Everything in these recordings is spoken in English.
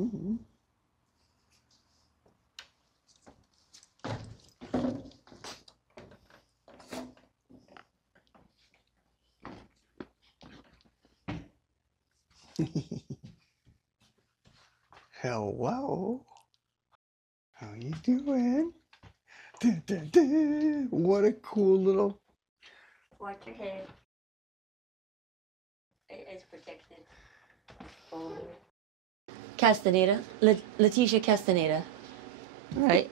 Mm-hmm. Hello. How you doing? Dun, dun, dun. What a cool little... Watch your head. It's protected. Castaneda. Leticia Castaneda. Right?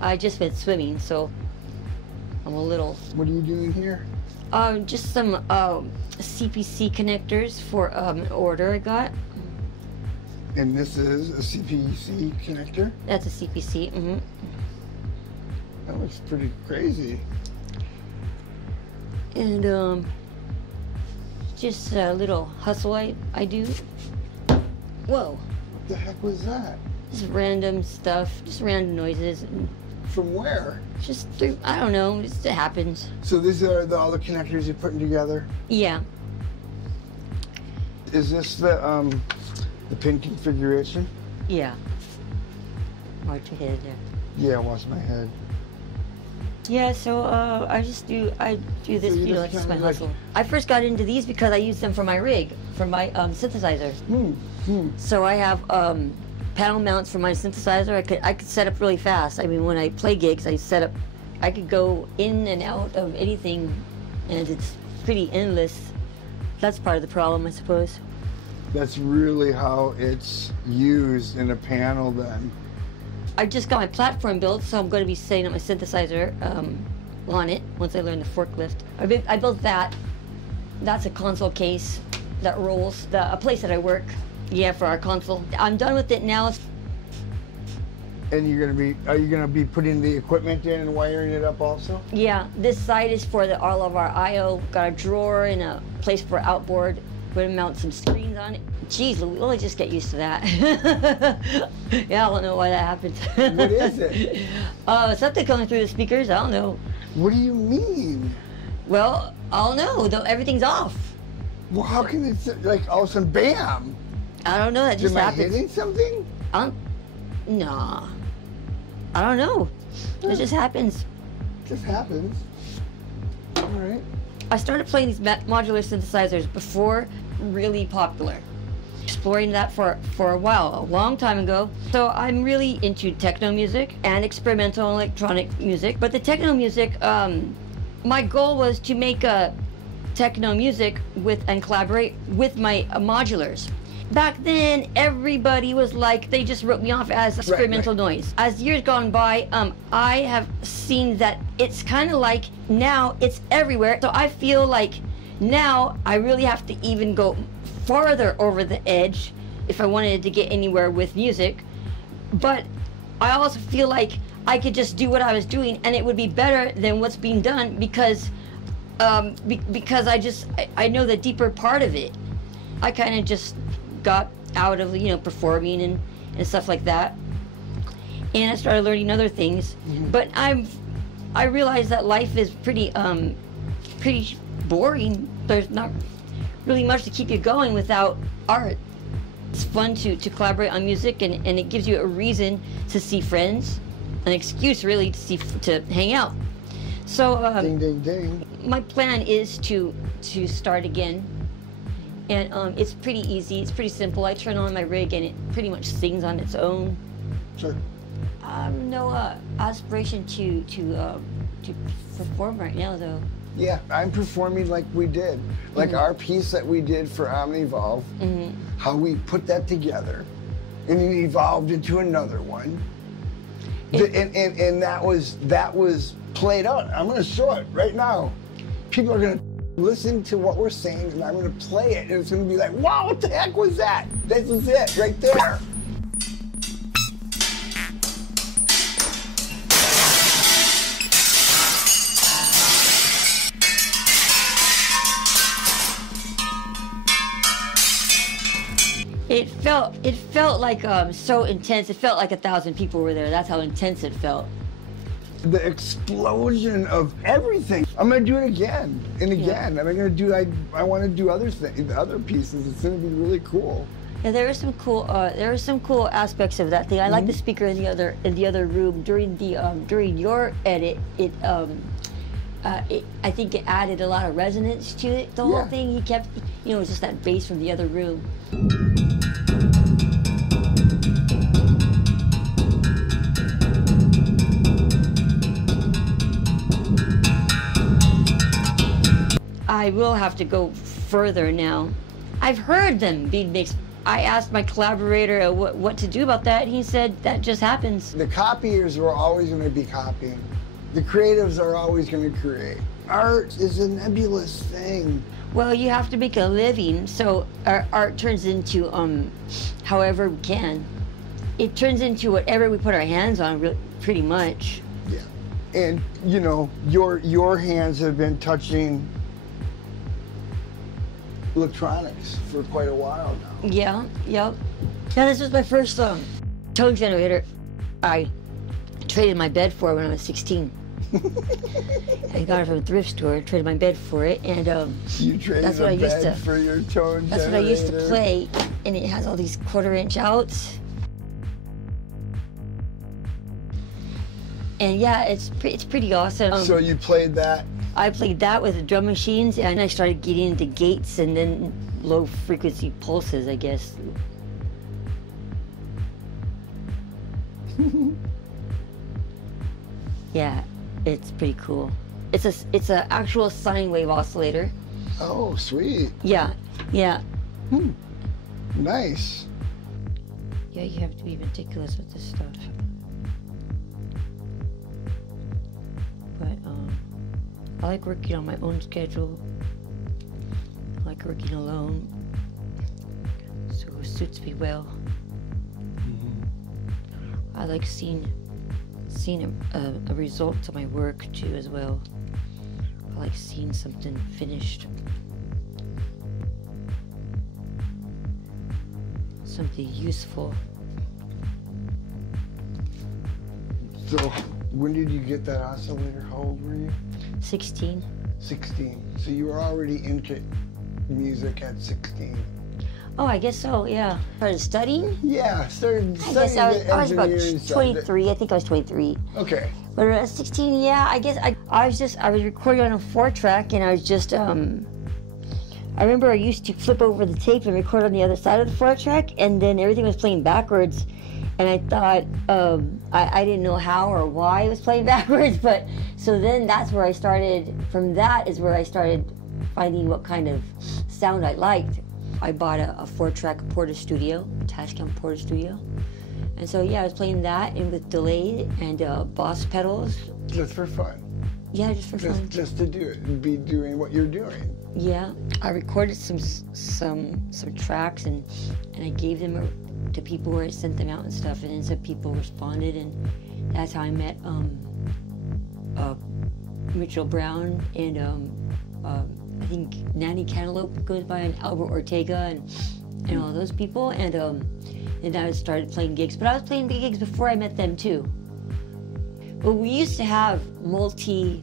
I just went swimming, so I'm a little... What are you doing here? Just some CPC connectors for an order I got. And this is a CPC connector? That's a CPC, mm-hmm. That looks pretty crazy. And just a little hustle I do. Whoa. What the heck was that? Just random stuff, just random noises. And from where? just through, I don't know, it happens. So these are all the connectors you're putting together? Yeah. Is this the pin configuration? Yeah. Watch your head there. Yeah, watch my head. Yeah, so I do this, So you know, like it's my hustle. I first got into these because I use them for my rig, for my synthesizer. So I have panel mounts for my synthesizer. I could set up really fast. I mean, when I play gigs, I could go in and out of anything, and it's pretty endless. That's part of the problem, I suppose. That's really how it's used in a panel then. I just got my platform built, so I'm going to be setting up my synthesizer on it once I learn the forklift. I built that. That's a console case that rolls. A place that I work, yeah, for our console. I'm done with it now. And are you gonna be putting the equipment in and wiring it up also? Yeah, this side is for all of our I/O. Got a drawer and a place for outboard. We're gonna mount some screens on it. Jeez, we'll just get used to that. Yeah, I don't know why that happened. What is it? Something coming through the speakers. I don't know. What do you mean? Well, I don't know. Everything's off. Well, how can it, like, all of a sudden, bam? I don't know. That just happens. Am I hitting something? Nah. I don't know. It just happens. It just happens. All right. I started playing these modular synthesizers before really popular. Exploring that for a while, a long time ago. So I'm really into techno music and experimental electronic music. But the techno music, my goal was to make techno music and collaborate with my modulars. Back then, everybody was like, they just wrote me off as experimental noise. As years gone by, I have seen that it's kind of like now it's everywhere. So I feel like now I really have to even go farther over the edge if I wanted to get anywhere with music. But I also feel like I could just do what I was doing and it would be better than what's being done because I know the deeper part of it. I kind of just got out of, you know, performing and stuff like that, and I started learning other things. But I realized that life is pretty boring. There's not really much to keep you going without art. It's fun to collaborate on music, and it gives you a reason to see friends, an excuse really to hang out. So ding ding ding. My plan is to start again. And it's pretty easy, it's pretty simple. I turn on my rig and it pretty much sings on its own. Sure. No aspiration to perform right now though. Yeah, I'm performing like we did. Like our piece that we did for Omnivolve, how we put that together and it evolved into another one. And that was played out. I'm gonna show it right now. People are gonna listen to what we're saying, and I'm going to play it, and it's going to be like, wow, what the heck was that? This is it, right there. It felt like so intense. It felt like 1,000 people were there. That's how intense it felt. The explosion of everything. I'm gonna do it again and again. Yeah. I'm gonna do. I want to do other things, other pieces. It's gonna be really cool. Yeah, there are some cool aspects of that thing. I like the speaker in the other room during your edit. I think it added a lot of resonance to it. The whole thing, he kept, it was just that bass from the other room. I will have to go further now. I've heard them being mixed. I asked my collaborator what to do about that, and he said that just happens. The copiers were always going to be copying. The creatives are always going to create. Art is a nebulous thing. Well, you have to make a living, so our art turns into however we can. It turns into whatever we put our hands on, pretty much. Yeah, and your hands have been touching electronics for quite a while now. Yeah, yep. Now this was my first tone generator I traded my bed for when I was 16. I got it from a thrift store, traded my bed for it, and you traded that's what a I used bed to, for your tone that's generator? what I used to play, and it has all these 1/4-inch outs. And yeah, it's pretty awesome. So you played that? I played that with the drum machines, and I started getting into gates and then low frequency pulses, I guess. Yeah, it's pretty cool. It's a actual sine wave oscillator. Oh, sweet. Yeah, yeah. Nice. Yeah, you have to be meticulous with this stuff. But I like working on my own schedule. I like working alone, so it suits me well. I like seeing a result to my work too as well. I like seeing something finished, something useful. So when did you get that oscillator? How old were you? 16. 16. So you were already into music at 16. Oh, I guess so, yeah. Started studying? Yeah, started I guess I was about engineering 23. I think I was 23. Okay. But at 16, yeah, I guess I was recording on a 4-track, and I was just, I remember I used to flip over the tape and record on the other side of the 4-track, and then everything was playing backwards. And I thought, I didn't know how or why it was playing backwards, but so then that's where I started, from that is where I started finding what kind of sound I liked. I bought a 4-track Porta Studio, Tascam Porta Studio. And so yeah, I was playing that and with delay and boss pedals. Just for fun. Yeah, just for fun. Just to do it and be doing what you're doing. Yeah, I recorded some tracks and I gave them to people where I sent them out and stuff, and then some people responded, and that's how I met Mitchell Brown and I think Nanny Cantaloupe goes by, and Albert Ortega and all those people, and I started playing gigs. But I was playing big gigs before I met them too. But we used to have multiple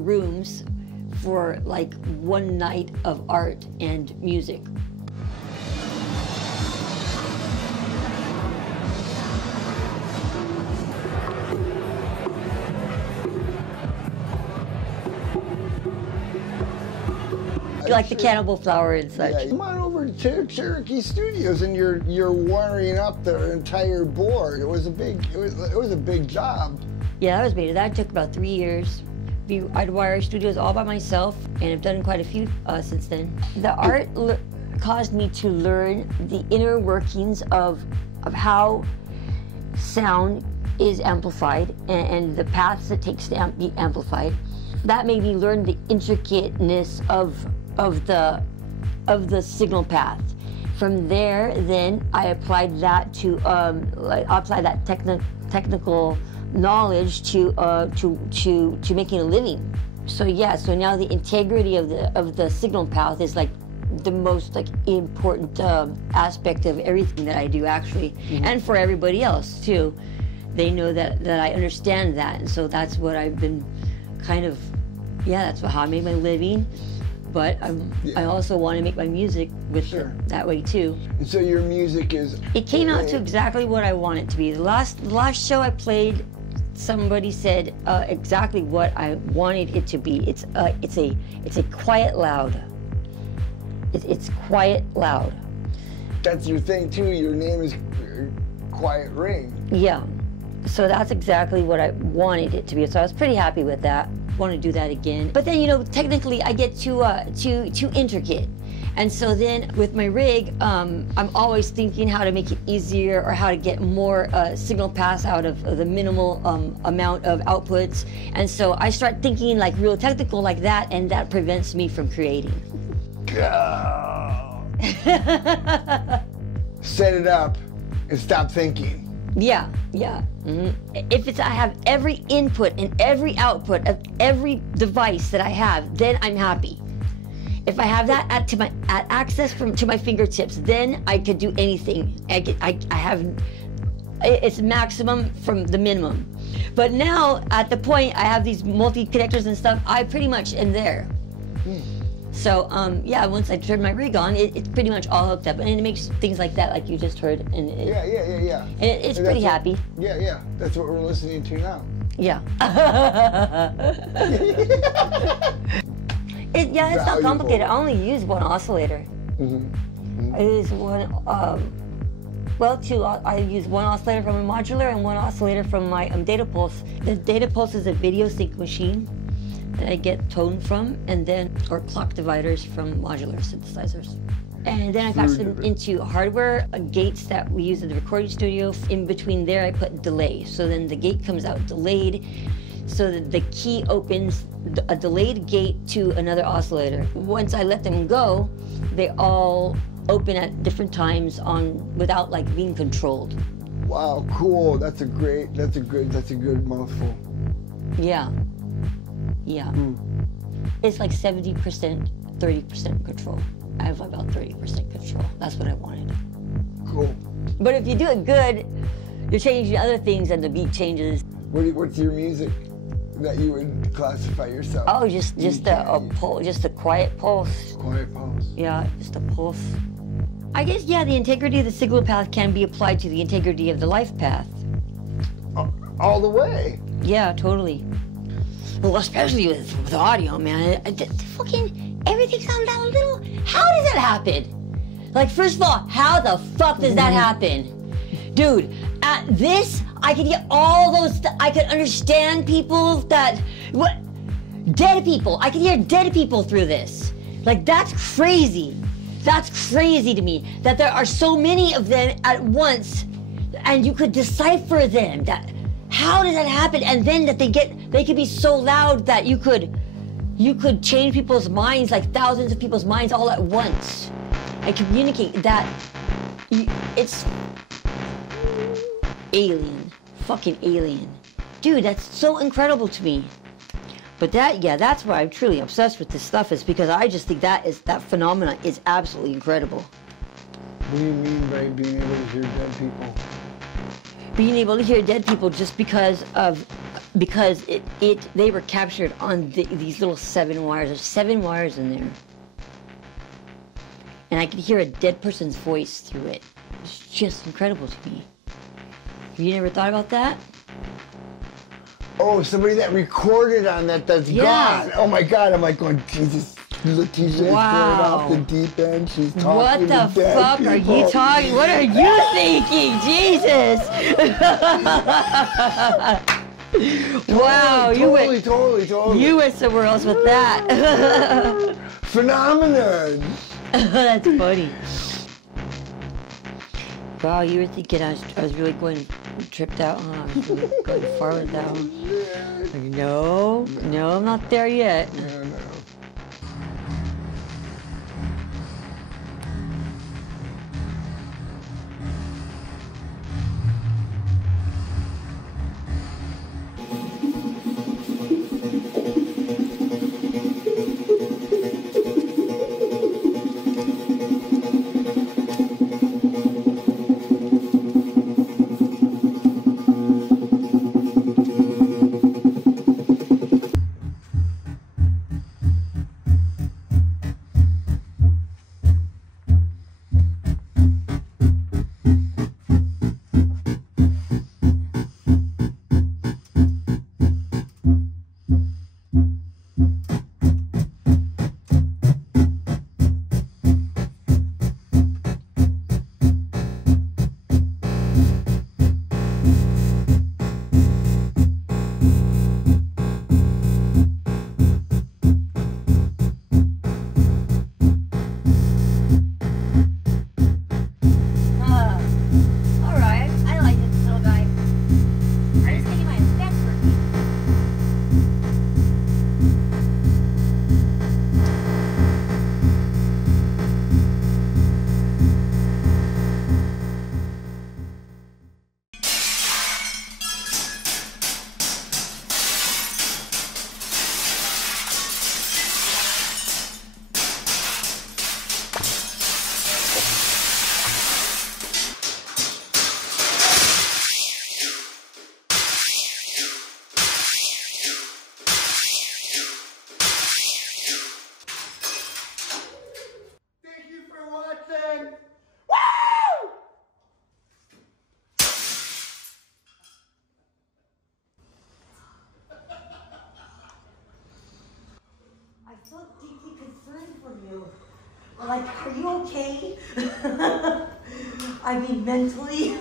rooms for like one night of art and music. Like the Cannibal Flower and such. Yeah, come on over to Cherokee Studios, and you're wiring up their entire board. It was a big job. Yeah, that was big. That took about 3 years. I'd wire studios all by myself, and I've done quite a few since then. The art caused me to learn the inner workings of how sound is amplified and the paths it takes to be amplified. That made me learn the intricateness of the signal path. From there, then I applied that to technical knowledge to making a living. So yeah, so now the integrity of the signal path is like the most important aspect of everything that I do, actually, and for everybody else too. They know that I understand that, and so that's what I've been kind of, yeah, that's how I made my living. but I also want to make my music with Sure. it that way too. And so your music is... It came out to exactly what I want it to be. The last show I played, somebody said exactly what I wanted it to be. It's a quiet loud. It's quiet loud. That's your thing too. Your name is QuietRing. Yeah. So that's exactly what I wanted it to be. So I was pretty happy with that. Want to do that again. But then, you know, technically I get too intricate. And so then with my rig, I'm always thinking how to make it easier or how to get more signal pass out of the minimal amount of outputs. And so I start thinking like real technical like that, and that prevents me from creating. Set it up and stop thinking. Yeah, yeah. If I have every input and every output of every device that I have, then I'm happy. If I have that at access to my fingertips, then I could do anything. I have it's maximum from the minimum. But now at the point I have these multi-connectors and stuff, I pretty much am there. So yeah, once I turn my rig on, it's pretty much all hooked up, and it makes things like that, like you just heard, and yeah. And it's pretty happy. Yeah. That's what we're listening to now. Yeah. It's not complicated. I only use one oscillator. I use one. Two. I use one oscillator from a modular and one oscillator from my data pulse. The data pulse is a video sync machine that I get tone from, and then or clock dividers from modular synthesizers. And then I got into hardware gates that we use in the recording studio. In between there, I put delay. So then the gate comes out delayed, so that the key opens a delayed gate to another oscillator. Once I let them go, they all open at different times without like being controlled. Wow, cool. That's a good mouthful. Yeah. Yeah. It's like 70%, 30% control. I have about 30% control. That's what I wanted. Cool. But if you do it good, you're changing other things and the beat changes. What's your music that you would classify yourself? Oh, just a quiet pulse. Quiet pulse. Yeah, just a pulse. I guess, yeah, the integrity of the signal path can be applied to the integrity of the life path. All the way. Yeah, totally. Well, especially with audio, man. Fucking everything sounds out a little. How does that happen? Like, first of all, how the fuck does that happen? Dude, at this, I could get all those, I could understand people dead people. I could hear dead people through this. Like, that's crazy. That's crazy to me, that there are so many of them at once, and you could decipher them. How does that happen? And then that they could be so loud that you could change people's minds, like thousands of people's minds all at once, and communicate that. It's alien, fucking alien. Dude, that's so incredible to me. But that's why I'm truly obsessed with this stuff, is because I just think that phenomena is absolutely incredible. What do you mean by being able to hear dead people? Being able to hear dead people just because they were captured on these little 7 wires. There's 7 wires in there. And I could hear a dead person's voice through it. It's just incredible to me. Have you never thought about that? Oh, somebody that recorded on that's gone. Oh my God, I'm like going, Jesus. Leticia is going off the deep end. She's talking what to the fuck people. are you talking? What are you thinking? Jesus! Wow, totally. You went somewhere else with that. Phenomenon. That's funny. Wow, you were thinking I was really going tripped out, huh? I was really going far with that one. Like, no, I'm not there yet. No. so deeply concerned for you. Like, are you okay? I mean, mentally.